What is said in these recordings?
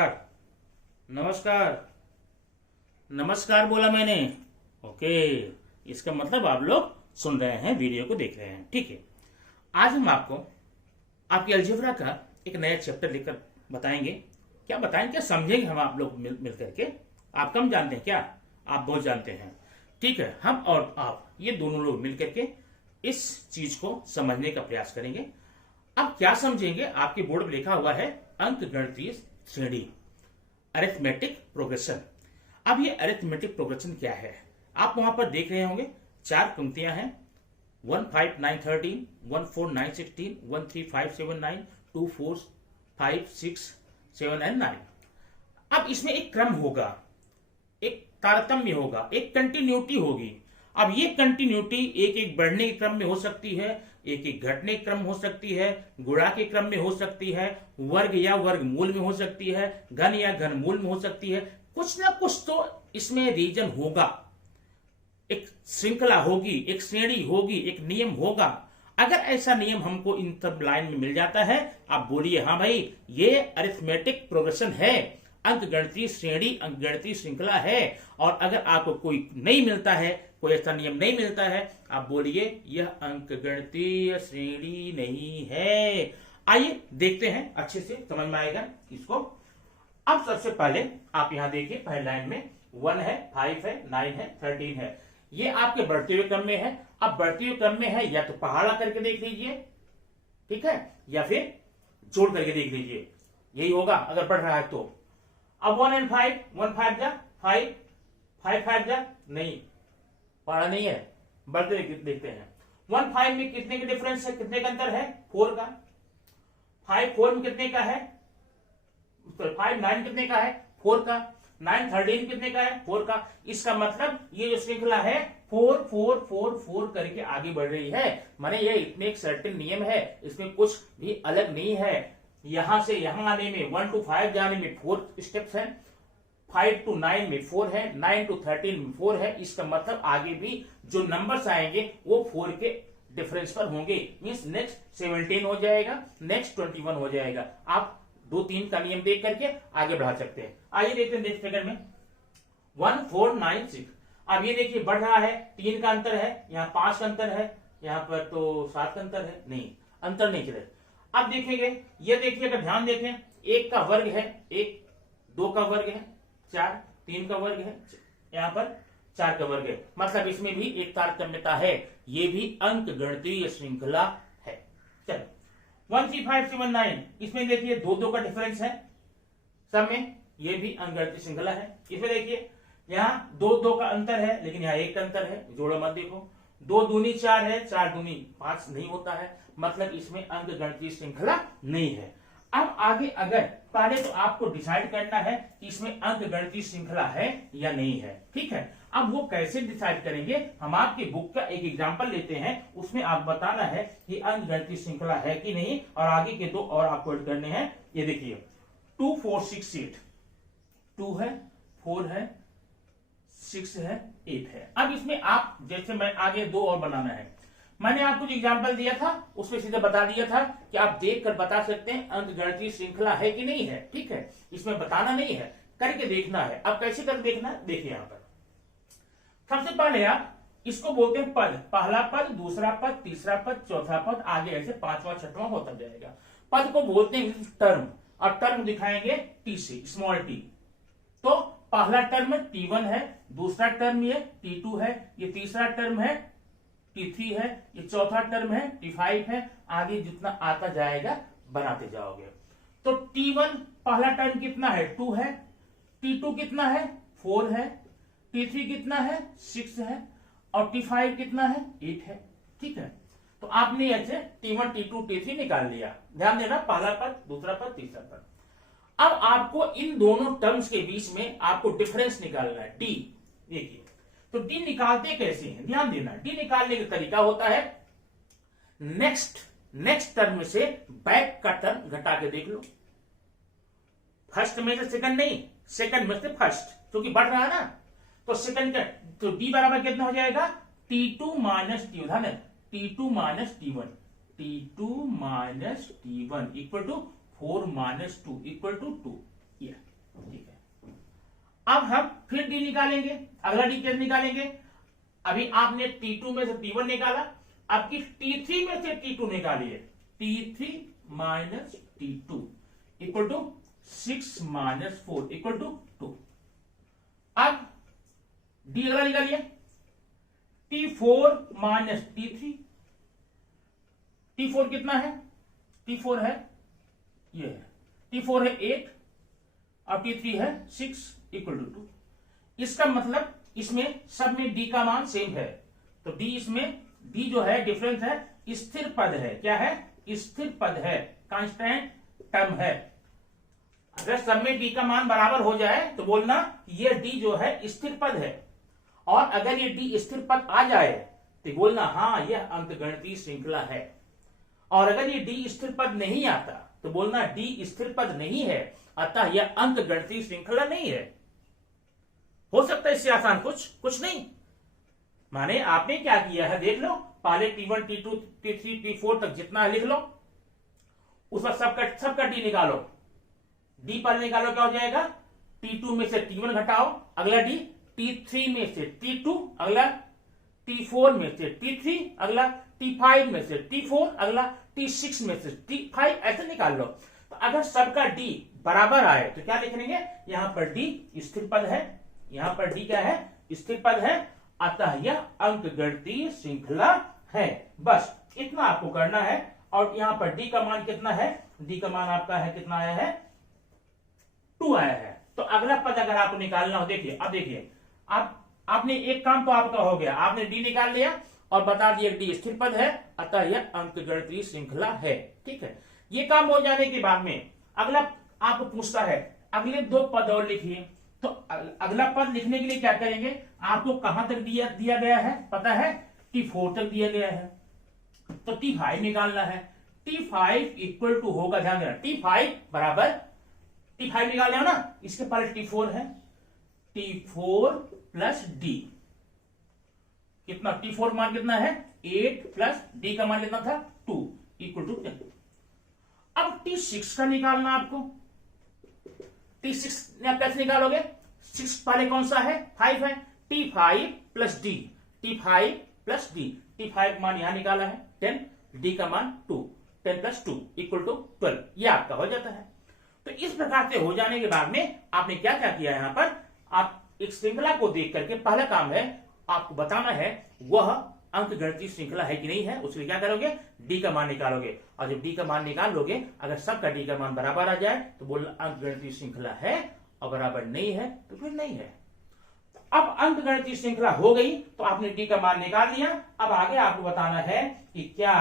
नमस्कार। नमस्कार। नमस्कार बोला मैंने। ओके, इसका मतलब आप लोग सुन रहे हैं, वीडियो को देख रहे हैं। ठीक है, आज हम आपको आपकी अलजेब्रा का एक नया चैप्टर लेकर बताएंगे। क्या बताएंगे, क्या समझेंगे हम आप लोग मिल करके। आप कम जानते हैं क्या, आप बहुत जानते हैं। ठीक है, हम और आप ये दोनों लोग मिल करके इस चीज को समझने का प्रयास करेंगे। अब क्या समझेंगे, आपके बोर्ड में लिखा हुआ है अंक गणितीय श्रेणी, अरिथमेटिक प्रोग्रेशन। अब ये अरिथमेटिक प्रोग्रेशन क्या है, आप वहां पर देख रहे होंगे। 4 पंक्तियां हैं, 1 5 9 13, 1 4 9 16, 1 3 5 7 9, 2 4 5 6 7 एंड 9। अब इसमें एक क्रम होगा, एक तारतम्य होगा, एक कंटिन्यूटी होगी। अब ये कंटिन्यूटी एक एक बढ़ने के क्रम में हो सकती है, एक एक घटने के क्रम हो सकती है, गुणा के क्रम में हो सकती है, वर्ग या वर्गमूल में हो सकती है, घन या घनमूल में हो सकती है। कुछ ना कुछ तो इसमें रीजन होगा, एक श्रृंखला होगी, एक श्रेणी होगी, एक नियम होगा। अगर ऐसा नियम हमको इन सब लाइन में मिल जाता है, आप बोलिए हाँ भाई ये अरिथमेटिक प्रोग्रेशन है, अंक गणितीय श्रेणी, अंक गणितीय श्रृंखला है। और अगर आपको कोई नहीं मिलता है, कोई ऐसा नियम नहीं मिलता है, आप बोलिए यह अंक गणितीय श्रेणी नहीं है। आइए देखते हैं, अच्छे से समझ में आएगा इसको। अब सबसे पहले आप यहां देखिए, पहले लाइन में 1 है, 5 है, 9 है, 13 है। ये आपके बढ़ते हुए क्रम में है। अब बढ़ते हुए क्रम में है, या तो पहाड़ा करके देख लीजिए, ठीक है, या फिर जोड़ करके देख लीजिए, यही होगा अगर बढ़ रहा है तो। अब 1 एंड 5, 1 5 जा 5, 5 5 जा नहीं, पढ़ा नहीं है, बढ़ते देखते हैं। 1 5 में कितने के डिफरेंस है, कितने का अंतर है, 4 का। 5 4 में कितने का है, 5 9 कितने का है, 4 का। 9 13 कितने का है, 4 का। इसका मतलब ये जो श्रृंखला है 4 4 4 4 करके आगे बढ़ रही है। माने ये इसमें एक सर्टेन नियम है, इसमें कुछ भी अलग नहीं है। यहां से यहां आने में 1 to 5 जाने में 4 स्टेप्स हैं, 5 to 9 में 4 है, 9 to 13 में 4 है। इसका मतलब आगे भी जो नंबर्स आएंगे वो 4 के डिफरेंस पर होंगे। मींस नेक्स्ट 17 हो जाएगा, नेक्स्ट 21 हो जाएगा। आप 2 3 का नियम देख करके आगे बढ़ा सकते हैं। आइए देखते हैं नेक्स्ट फिगर में 1 4 9 6। अब ये देखिए बढ़ रहा है, 3 का अंतर है, यहाँ 5 का अंतर है, यहाँ पर तो 7 का अंतर है, नहीं अंतर नहीं चले। अब देखेंगे, ये देखिए अगर ध्यान देखें, 1 का वर्ग है 1, 2 का वर्ग है 4, 3 का वर्ग है, यहाँ पर 4 का वर्ग है। मतलब इसमें भी एक तारतम्यता है, ये भी अंक गणितीय श्रृंखला है। चलो 1 3 5 7 9, इसमें देखिए 2 2 का डिफरेंस है सब में, ये भी अंक गणितीय श्रृंखला है। इसमें देखिए यहाँ 2 2 का अंतर है, लेकिन यहाँ 1 का अंतर है, जोड़ो मत देखो। 2 दूनी 4 है, 4 दूनी 5 नहीं होता है, मतलब इसमें अंक गणितीय श्रृंखला नहीं है। अब आगे अगर पहले तो आपको डिसाइड करना है कि इसमें अंक गणितीय श्रृंखला है या नहीं है, ठीक है। अब वो कैसे डिसाइड करेंगे, हम आपके बुक का एक एग्जांपल लेते हैं, उसमें आप बताना है कि अंक गणितीय श्रृंखला है कि नहीं, और आगे के 2 और आपको ऐड करने हैं। ये देखिए 2 4 6 8, 2 है, 4 है, 6 है, 8 है। अब इसमें आप जैसे मैं आगे 2 और बनाना है, मैंने आपको जो एग्जांपल दिया था उसमें सीधे बता दिया था कि आप देखकर बता सकते हैं अंक गणितीय श्रृंखला है कि नहीं है, ठीक है। इसमें बताना नहीं है, करके देखना है। अब कैसे कर देखना है, देखिए यहां पर सबसे पहले आप इसको बोलते हैं पद, पहला पद, दूसरा पद, तीसरा पद, चौथा पद, आगे ऐसे 5वां 6वां होता जाएगा। पद को बोलते हैं टर्म, और टर्म दिखाएंगे टी से, स्मॉल टी। तो पहला टर्म T1 है, दूसरा टर्म ये T2 है, ये तीसरा टर्म है T3 है, ये चौथा टर्म है T5 है। आगे जितना आता जाएगा बनाते जाओगे। तो T1 पहला टर्म कितना है, 2 है, T2 कितना है, 4 है, T3 कितना है, 6 है, और T5 कितना है, 8 है, ठीक है। तो आपने ऐसे T1 T2 T3 निकाल लिया। ध्यान देना, पहला पद, दूसरा पद, तीसरा पद। अब आपको इन दोनों टर्म्स के बीच में आपको डिफरेंस निकालना है, डी। देखिए तो डी निकालते कैसे हैं, ध्यान देना। डी निकालने का तरीका होता है नेक्स्ट टर्म से बैक का टर्म घटा के देख लो। फर्स्ट में से सेकंड नहीं, सेकंड में से फर्स्ट, क्योंकि बढ़ रहा है ना, तो सेकंड का तो डी बराबर कितना हो जाएगा, T2 माइनस टी, ध्यान है, T2 minus T1, T2 minus T1 equal to 4 minus 2 equal to 2। अब हम फिर डी निकालेंगे। अगला डी कैसे निकालेंगे? अभी आपने T2 में से T1 निकाला, अब की T3 में से T2 निकालिए। T3 minus T2 equal to 6 minus 4 equal to 2। अब डी अगला निकालिए। T4 minus T3। T4 कितना है? T4 है ये है, T4 है 8 और T3 है 6 इक्वल टू 2। इसका मतलब इसमें सब में डी का मान सेम है, तो डी इसमें डी जो है डिफरेंस है, स्थिर पद है। क्या है? स्थिर पद है, कांस्टेंट टर्म है। अगर सब में डी का मान बराबर हो जाए तो बोलना ये डी जो है स्थिर पद है, और अगर ये डी स्थिर पद आ जाए तो बोलना हाँ यह अंकगणितीय श्रृंखला है। और अगर ये डी स्थिर पद नहीं आता तो बोलना डी स्थिर पद नहीं है, अतः यह अंकगणितीय श्रृंखला नहीं है। हो सकता है इससे आसान कुछ नहीं। माने आपने क्या किया है देख लो, पहले T1 T2 T3 T4 तक जितना है लिख लो, उस पर सबका डी निकालो। डी पर निकालो क्या हो जाएगा? T2 में से T1 घटाओ, अगला डी T3 में से T2, अगला T4 में से T3, अगला T5 में से T4, अगला T6 में से T5, ऐसे निकाल लो। तो अगर सबका डी बराबर आए तो क्या लिख लेंगे? यहां पर डी स्थिर पद है, यहां पर डी क्या है? स्थिर पद है, अतः यह अंकगणितीय श्रृंखला है। बस इतना आपको करना है। और यहां पर डी का मान कितना है? डी का मान आपका है कितना आया है? 2 आया है। तो अगला पद अगर आपको निकालना हो, देखिए अब देखिए, आपने एक काम तो आपका हो गया, आपने डी निकाल लिया और बता दिया डी स्थिर पद है, अतः यह अंकगणितीय श्रृंखला है। ठीक है, ये काम हो जाने के बाद में अगला आपको पूछता है अगले 2 पद और लिखिए। तो अगला पद लिखने के लिए क्या करेंगे? आपको कहां तक दिया गया है पता है? T4 तक दिया गया है, तो T5 निकालना है। T5 इक्वल टू होगा, ध्यान देना, T5 बराबर T5 निकाल लिया ना, इसके पहले T4 है, T4 प्लस डी कितना? T4 मान कितना है? 8 प्लस डी का मान कितना था? 2 इक्वल टू 10। अब T6 का निकालना आपको। T6 कैसे निकालोगे? 6 पहले कौन सा है? 5 है, T5 plus D, T5 plus D, T5 मान यहां निकाला है 10, डी का मान 2, 10 प्लस 2 इक्वल टू 12, ये आपका हो जाता है। तो इस प्रकार से हो जाने के बाद में आपने क्या क्या किया? यहां पर आप एक श्रृंखला को देख करके पहला काम है आपको बताना है वह अंकगणितीय श्रृंखला है कि नहीं है। उसके लिए क्या करोगे? डी का मान निकालोगे, और जब डी का मान निकाल लोगे, अगर सबका डी का मान बराबर आ जाए तो बोलना अंकगणितीय श्रृंखला है, और बराबर नहीं है तो फिर नहीं है। अब अंकगणितीय श्रृंखला हो गई तो आपने डी का मान निकाल लिया। अब आगे आपको बताना है कि क्या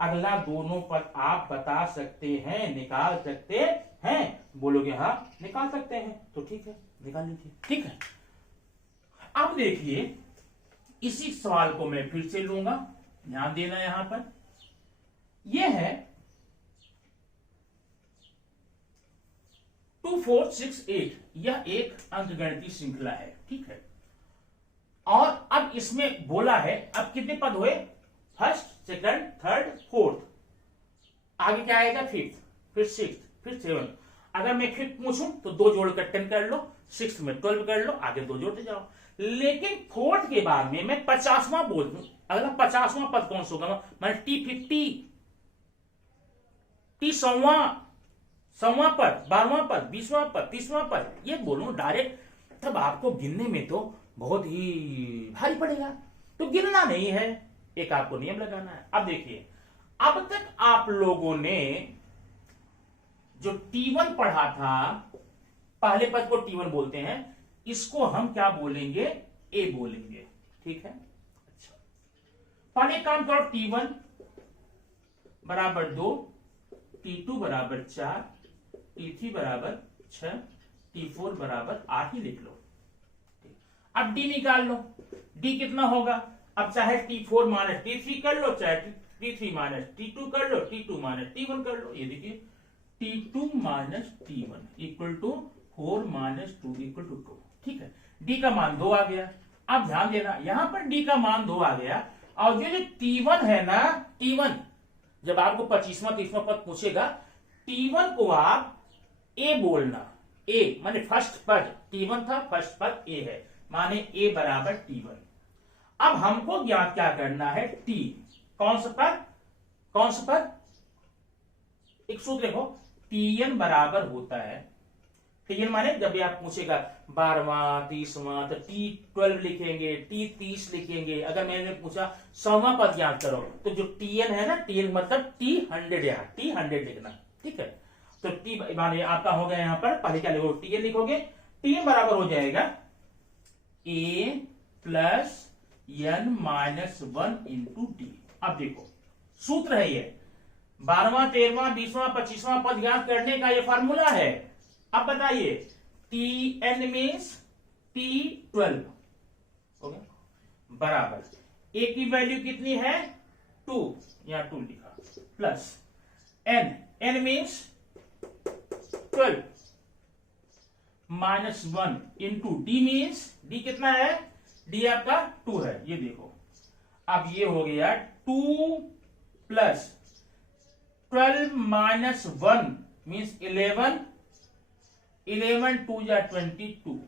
अगला दोनों पद आप बता सकते हैं, निकाल सकते हैं? बोलोगे हाँ निकाल सकते हैं, तो ठीक है निकाल लीजिए। ठीक है, अब देखिए इसी सवाल को मैं फिर से लूंगा, ध्यान देना यहां पर। यह है 2 4 6 8, यह एक अंकगणितीय श्रृंखला है। ठीक है, और अब इसमें बोला है अब कितने पद हुए? फर्स्ट, सेकंड, थर्ड, फोर्थ, आगे क्या आएगा? 5th, फिर 6th, फिर 7th। अगर मैं 5th पूछूं तो 2 जोड़कर 10 कर लो, 6th में 12 कर लो, आगे 2 जोड़ते जाओ। लेकिन 4th के बाद में मैं 50वां बोल दूं, अगला 50वां पद कौन सा होगा? मैंने T50, T 100वां पद, 12वां पद, 20वां पद, 30वां पद, ये बोलूं डायरेक्ट, तब आपको गिनने में तो बहुत ही भारी पड़ेगा, तो गिनना नहीं है, एक आपको नियम लगाना है। अब देखिए, अब तक आप लोगों ने जो T1 पढ़ा था, पहले पद को T1 बोलते हैं, इसको हम क्या बोलेंगे? A बोलेंगे। ठीक है, अच्छा, पहले काम करो, T1 बराबर 2, T2 बराबर 4, T3 बराबर 6, T4 बराबर 8 ही लिख लो। अब D निकाल लो, D कितना होगा? अब चाहे T4 माइनस T3 कर लो, चाहे T3 माइनस T2 कर लो, T2 माइनस T1 कर लो। ये देखिए T2 minus T1 equal to 4 minus 2 equal to 2। ठीक है, D का मान 2 आ गया। अब ध्यान देना, यहां पर D का मान 2 आ गया, और ये जो T1 है ना, T1 जब आपको 25वां 30वां पद पूछेगा, T1 को आप A बोलना, ए माने फर्स्ट पद T1 था, फर्स्ट पद ए है, माने ए बराबर T1। अब हमको ज्ञात क्या करना है, T कौन सा पद, कौन सा पद, एक सूत्र देखो, Tn बराबर होता है, Tn माने जब भी आप पूछेगा 12वां 30वां तो T12 लिखेंगे, T30 लिखेंगे। अगर मैंने पूछा 100वां पद ज्ञात करो तो जो Tn है ना, Tn मतलब T100, यहाँ T100 लिखना, ठीक है। तो T माने आपका हो गया यहाँ पर, पहले क्या लिखोगे, Tn लिखोगे, Tn बराबर हो जाएगा a plus n minus 1 into T. अब देखो सूत्र है ये, 12वां 13वां 20वां 25वां पद ज्ञात करने का ये फार्मूला है। अब बताइए Tn मीन्स T12 ओके, बराबर a की वैल्यू कितनी है 2, यहां 2 लिखा, plus n means 12 minus 1 into D means, D कितना है, डी आपका 2 है, ये देखो। अब ये हो गया 2 प्लस 12 माइनस 1 मीन्स 11, 11 2 या 22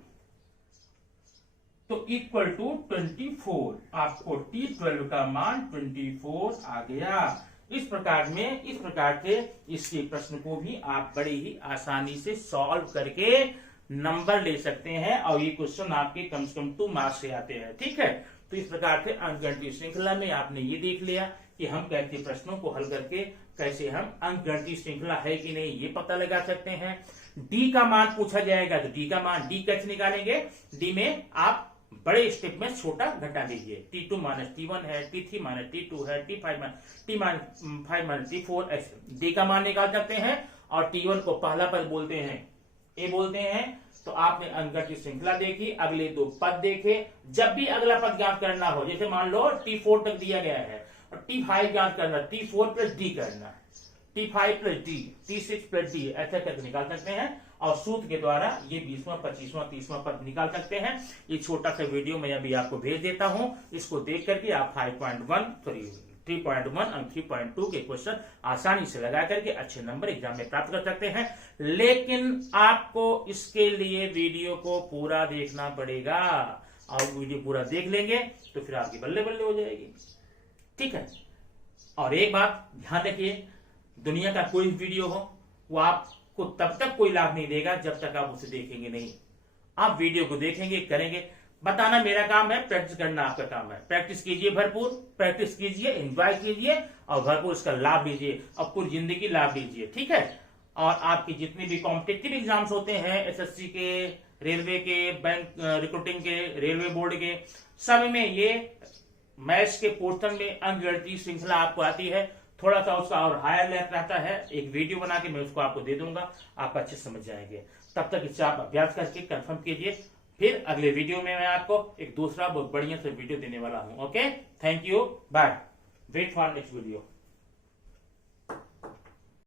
तो इक्वल टू 24। आपको T12 का मान 24 आ गया। इस प्रकार के इसके प्रश्न को भी आप बड़े ही आसानी से सॉल्व करके नंबर ले सकते हैं, और ये क्वेश्चन आपके कम से कम 2 मार्क्स से आते हैं, ठीक है। तो इस प्रकार से अंकगणितीय श्रृंखला में आपने ये देख लिया कि हम कैसे प्रश्नों को हल करके कैसे हम अंकगणितीय श्रृंखला है कि नहीं ये पता लगा सकते हैं। डी का मान पूछा जाएगा तो डी का मान डी कैसे निकालेंगे, डी में आप बड़े स्टेप में छोटा घटा लीजिए, T2 माइनस T1 है, T3 माइनस T2 है, T5 माइनस T4 ऐसे डी का मान निकाल सकते हैं। और T1 को पहला पद बोलते हैं, ए बोलते हैं। तो आपने अंकगणितीय श्रृंखला देखी, अगले 2 पद देखे। जब भी अगला पद ज्ञात करना हो, जैसे मान लो T4 तक दिया गया है और T5 ज्ञात करना, T4 प्लस डी करना, T5 plus D, T6 plus D, ऐसा करके निकाल सकते हैं। और सूत्र के द्वारा ये 20वां 25वां 30वां पद निकाल सकते हैं। ये छोटा सा वीडियो मैं अभी आपको भेज देता हूं, इसको देख करके आप 3.1 और 3.2 के क्वेश्चन आसानी से लगा करके अच्छे नंबर एग्जाम में प्राप्त कर सकते हैं। लेकिन आपको इसके लिए वीडियो को पूरा देखना पड़ेगा, और वीडियो पूरा देख लेंगे तो फिर आपकी बल्ले बल्ले हो जाएगी, ठीक है। और एक बात ध्यान रखिए, दुनिया का कोई वीडियो हो वो आपको तब तक कोई लाभ नहीं देगा जब तक आप उसे देखेंगे नहीं। आप वीडियो को देखेंगे, करेंगे, बताना मेरा काम है, प्रैक्टिस करना आपका काम है। प्रैक्टिस कीजिए, भरपूर प्रैक्टिस कीजिए, एंजॉय कीजिए और भरपूर इसका लाभ लीजिए और पूरी जिंदगी लाभ लीजिए, ठीक है। और आपके जितने भी कॉम्पिटिटिव एग्जाम्स होते हैं, एसएससी के, रेलवे के, बैंक रिक्रूटिंग के, रेलवे बोर्ड के, सब में ये मैथ्स के पोर्शन में अंकगणितीय श्रृंखला आपको आती है। थोड़ा सा उसका और हायर लेवल रहता है, एक वीडियो बना के मैं उसको आपको दे दूंगा, आप अच्छे समझ जाएंगे। तब तक इससे आप अभ्यास करके कंफर्म कीजिए। फिर अगले वीडियो में मैं आपको एक दूसरा बहुत बढ़िया सा वीडियो देने वाला हूं। Okay, thank you, bye, wait for next video.